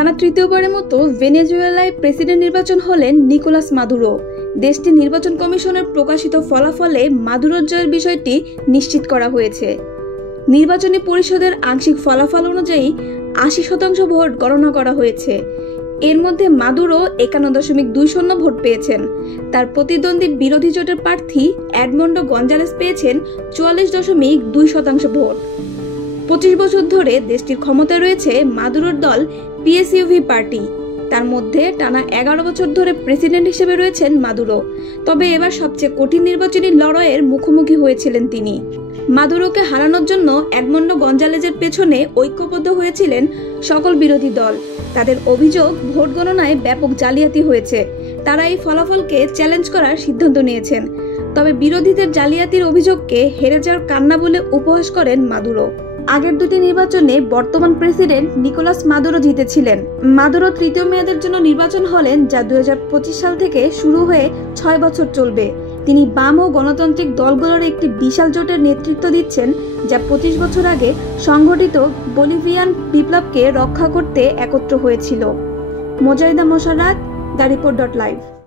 টানা তৃতীয়বারের মতো ভেনেজুয়েলায় প্রেসিডেন্ট নির্বাচন হলেন নিকোলাস মাদুরো। দেশটির নির্বাচন কমিশনের প্রকাশিত ফলাফলে মাদুরোর জয়ের বিষয়টি নিশ্চিত করা হয়েছে। নির্বাচনী পরিষদের আংশিক ফলাফল অনুযায়ী ৮০% ভোট গণনা করা হয়েছে। এর মধ্যে মাদুরো ৫১.২০ ভোট পেয়েছেন। তার প্রতিদ্বন্দ্বী বিরোধী জোটের প্রার্থী এডমন্ডো গঞ্জালেস পেয়েছেন ৪৪.২% ভোট। ২৫ বছর ধরে দেশটির ক্ষমতায় রয়েছে মাদুরোর দল পিএসইউভি পার্টি। তার মধ্যে টানা ১১ বছর ধরে প্রেসিডেন্ট হিসেবে রয়েছেন মাদুরো। তবে এবার সবচেয়ে কঠিন নির্বাচনী লড়াইয়ের মুখোমুখি হয়েছিলেন তিনি। মাদুরোকে হারানোর জন্য এডমন্ডো গঞ্জালেজের পেছনে ঐক্যবদ্ধ হয়েছিলেন সকল বিরোধী দল। তাদের অভিযোগ, ভোট গণনায় ব্যাপক জালিয়াতি হয়েছে। তারা এই ফলাফলকে চ্যালেঞ্জ করার সিদ্ধান্ত নিয়েছেন। তবে বিরোধীদের জালিয়াতির অভিযোগকে হেরে যাওয়ার কান্না বলে উপহাস করেন মাদুরো। আগের দুটি নির্বাচনে বর্তমান প্রেসিডেন্ট নিকোলাস মাদুরো জিতেছিলেন। মাদুরো তৃতীয় মেয়াদের জন্য নির্বাচন হলেন, যা ২০২৫ সাল থেকে শুরু হয়ে ৬ বছর চলবে। তিনি বাম ও গণতান্ত্রিক দলগুলোর একটি বিশাল জোটের নেতৃত্ব দিচ্ছেন, যা ২৫ বছর আগে সংগঠিত বলিভিয়ান বিপ্লবকে রক্ষা করতে একত্র হয়েছিল। মোজাহিদা মোশাররত, দ্য রিপোর্ট.লাইভ।